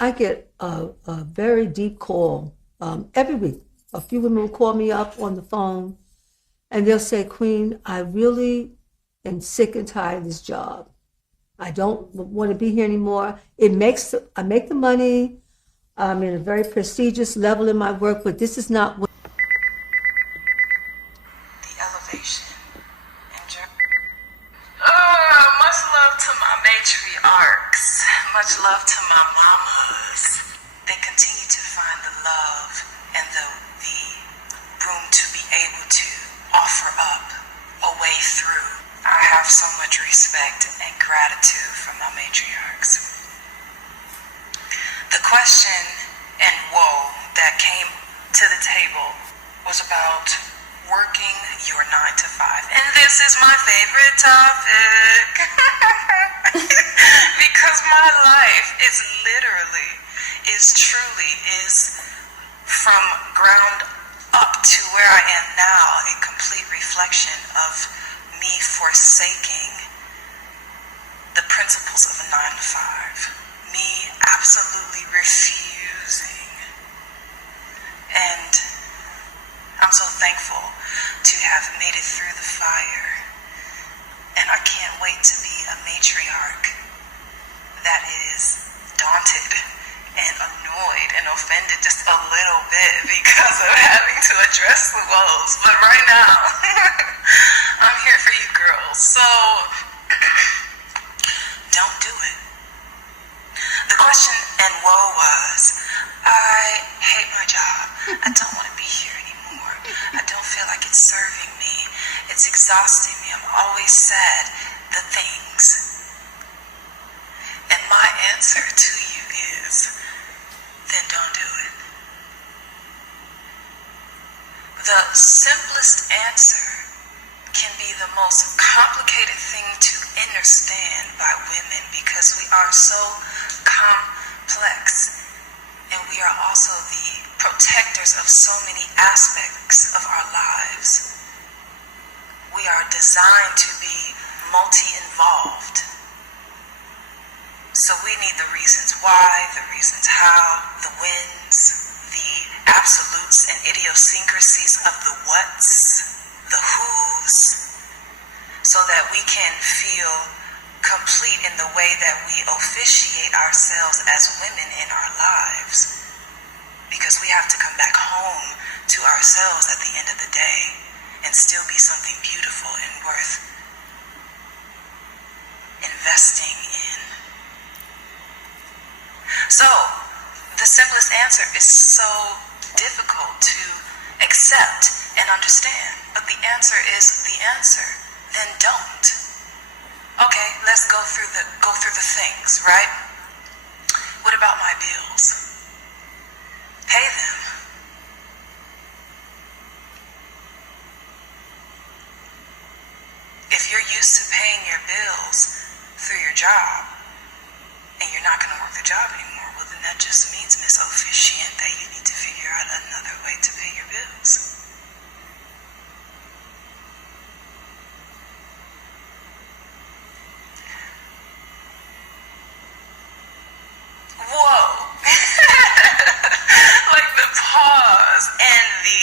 I get a very deep call every week. A few women will call me up on the phone and they'll say, Queen, I really am sick and tired of this job. I don't want to be here anymore. I make the money. I'm in a very prestigious level in my work, but this is not what The elevation and journey. Much love to my matriarchs. Much love to my mamas. They continue to find the love and the room to be able to offer up a way through. I have so much respect and gratitude for my matriarchs. The question and woe that came to the table was about working your 9 to 5. And this is my favorite topic because my life is from ground up to where I am now a complete reflection of me forsaking the principles of a 9 to 5. Me absolutely refusing. And I'm so thankful to have made it through the fire. And I can't wait to be a matriarch that is daunted and annoyed and offended just a little bit because of having to address the woes. But right now, I'm here for you girls. So, don't do it. The question and woe was, I hate my job. I don't want to be here anymore. I don't feel like it's serving me. It's exhausting me. I'm always sad. The things. And my answer to you is, then don't do it. The simplest answer can be the most complicated thing to understand by women because we are so complex and we are also the protectors of so many aspects of our lives. We are designed to be multi-involved. So we need the reasons why, the reasons how, the whens, the absolutes and idiosyncrasies of the whats, the whos, so that we can feel complete in the way that we officiate ourselves as women in our lives. Because we have to come back home to ourselves at the end of the day and still be something beautiful and worth investing in. So, the simplest answer is so difficult to accept and understand, but the answer is the answer. Then don't. Okay, let's go through the things, right? What about my bills? Pay them. If you're used to paying your bills through your job and you're not going to work the job anymore, well then that just means, Miss Officiant, that you need to figure out another way to pay your bills. Whoa! Like the pause and the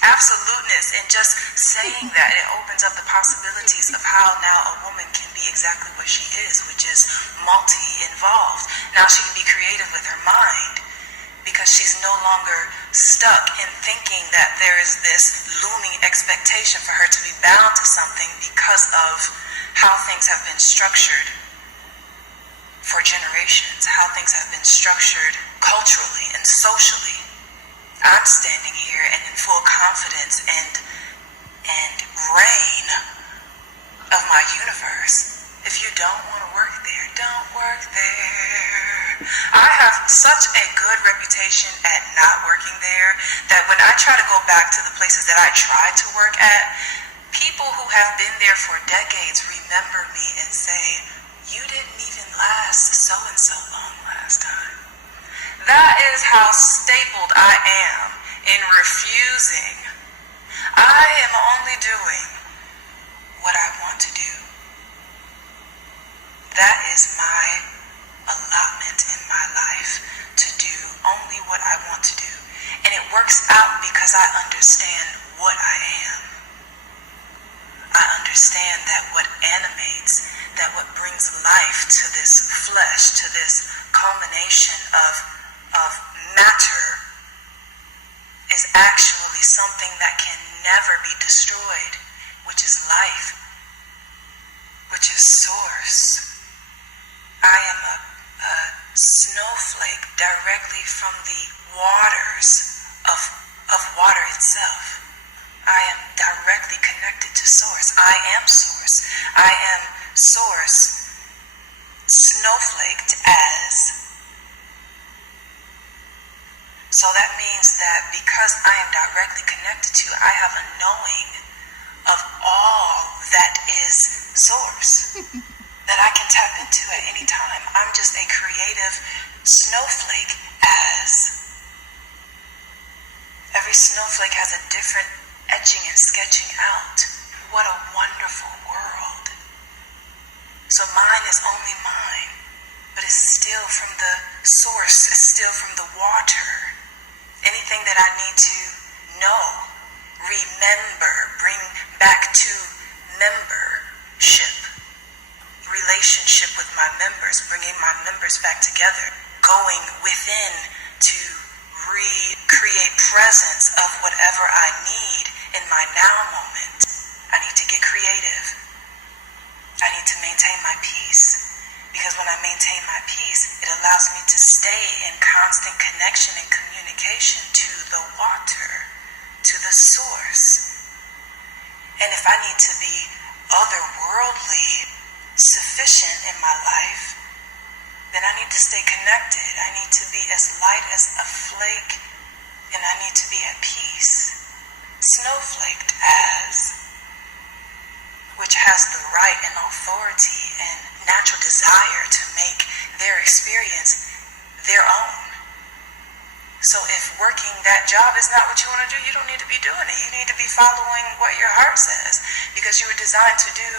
absoluteness and just saying that, it opens up the possibilities of how now a woman can be exactly what she is, which is multi-involved. Now she can be creative with her mind because she's no longer stuck in thinking that there is this looming expectation for her to be bound to something because of how things have been structured for generations, how things have been structured culturally and socially. I'm standing here and in full confidence and reign of my universe. If you don't want to work there, don't work there. I have such a good reputation at not working there that when I try to go back to the places that I tried to work at, people who have been there for decades remember me and say, you didn't even last so and so long last time. That is how stapled I am in refusing. I am only doing what I want to do. That is my allotment in my life to do only what I want to do. And it works out because I understand what I am. I understand that what animates, that what brings life to this flesh, to this culmination of matter, is actually something that can never be destroyed, which is life, which is source. I am a snowflake directly from the waters of water itself. I am directly connected to source. I am source. I am source snowflaked as. So that means that because I am directly connected to, I have a knowing of all that is source that I can tap into at any time. I'm just a creative snowflake as. Every snowflake has a different etching and sketching out. What a wonderful world. So mine is only mine, but it's still from the source, it's still from the water. Anything that I need to know, remember, bring back to membership, relationship with my members, bringing my members back together, going within to recreate presence of whatever I need in my now moment. I need to get creative. I need to maintain my peace. Because when I maintain my peace, it allows me to stay in constant connection and communication to the water, to the source. And if I need to be otherworldly sufficient in my life, then I need to stay connected. I need to be as light as a flake, and I need to be at peace. Snowflaked as, which has the right and authority and natural desire to make their experience their own. So if working that job is not what you want to do, you don't need to be doing it. You need to be following what your heart says, because you were designed to do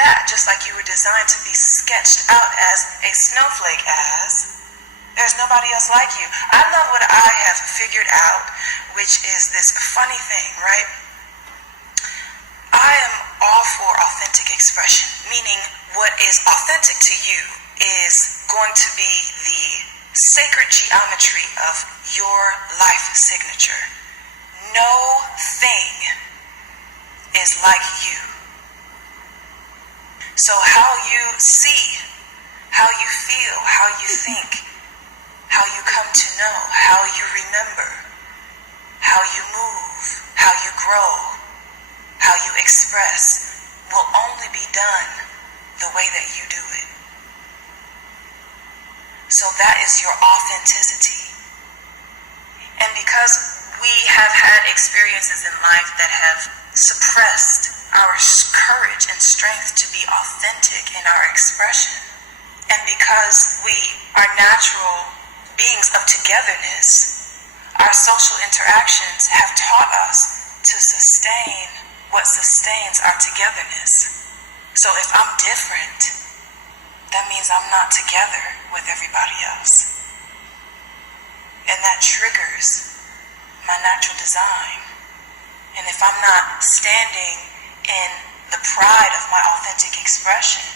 that, just like you were designed to be sketched out as a snowflake as. There's nobody else like you. I love what I have figured out, which is this funny thing, right? I am all for authentic expression, meaning what is authentic to you is going to be the sacred geometry of your life signature. No thing is like you. So how you see, how you feel, how you think, how you come to know, how you remember, how you move, how you grow, how you express will only be done the way that you do it. So that is your authenticity. And because we have had experiences in life that have suppressed our courage and strength to be authentic in our expression, and because we are natural beings of togetherness, our social interactions have taught us to sustain what sustains our togetherness. So if I'm different, that means I'm not together with everybody else. And that triggers my natural design. And if I'm not standing in the pride of my authentic expression,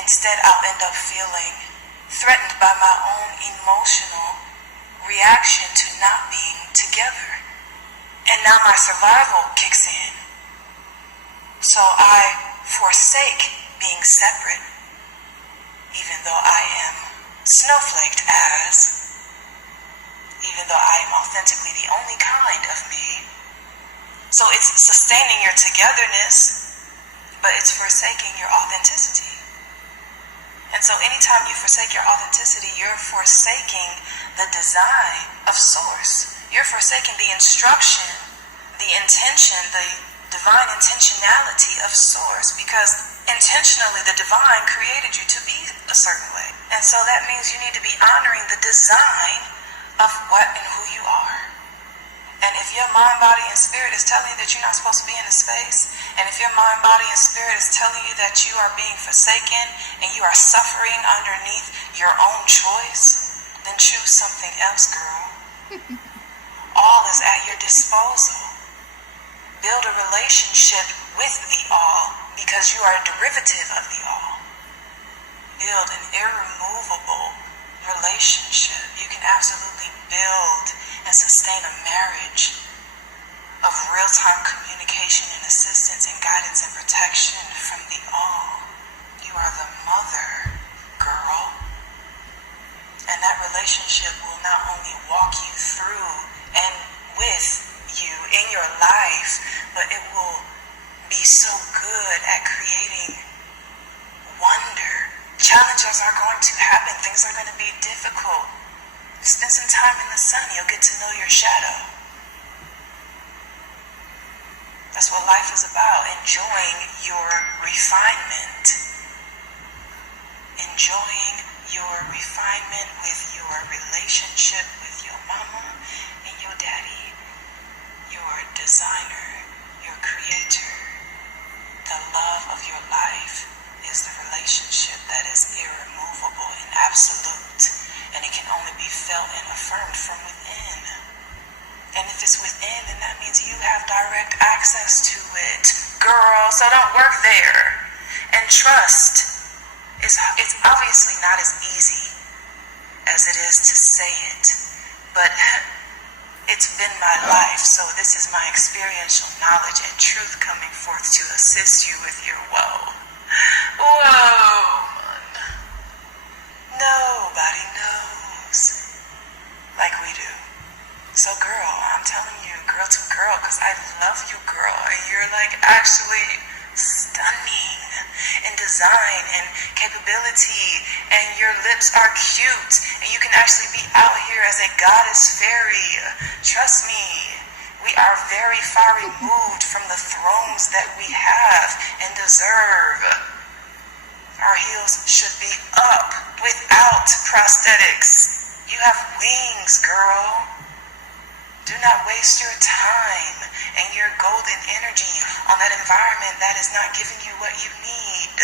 instead I'll end up feeling threatened by my own emotional reaction to not being together. And now my survival kicks in. So I forsake being separate, even though I am snowflaked as, even though I am authentically the only kind of me. So it's sustaining your togetherness, but it's forsaking your authenticity. And so anytime you forsake your authenticity, you're forsaking the design of source. You're forsaking the instruction, the intention, the divine intentionality of source, because intentionally the divine created you to be a certain way. And so that means you need to be honoring the design of what and who you are. And if your mind, body, and spirit is telling you that you're not supposed to be in a space, and if your mind, body, and spirit is telling you that you are being forsaken and you are suffering underneath your own choice, then choose something else, girl. All is at your disposal. Build a relationship with the all because you are a derivative of the all. Build an irremovable relationship. You can absolutely build and sustain a marriage of real-time communication and assistance and guidance and protection from the all. You are the mother, girl. And that relationship will not only walk you through and with you in your life, but it will be so good at creating wonder. Challenges are going to happen. Things are going to be difficult. Spend some time in the sun. You'll get to know your shadow. That's what life is about. Enjoying your refinement. Enjoying your refinement with your relationship with your mama and your daddy. Your designer, your creator. The love of your life is the relationship that is irremovable and absolute. And it can only be felt and affirmed from within. And if it's within, then that means you have direct access to it. Girl, so don't work there. And trust is it's obviously not as easy as it is to say it. But it's been my life, so this is my experiential knowledge and truth coming forth to assist you with your woe. Whoa. Nobody knows like we do. So girl, I'm telling you, girl to girl, because I love you, girl, and you're like actually stunning in design and capability, and your lips are cute, and you can actually be out here as a goddess fairy. Trust me, we are very far removed from the thrones that we have and deserve. Our heels should be up without prosthetics. You have wings, girl. Do not waste your time and your golden energy on that environment that is not giving you what you need.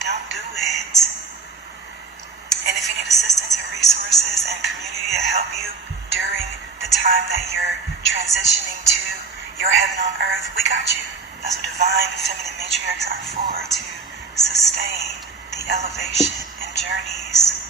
Don't do it. And if you need assistance and resources and community to help you during the time that you're transitioning to your heaven on earth, we got you. That's what divine feminine matriarchs are for, to sustain the elevation and journeys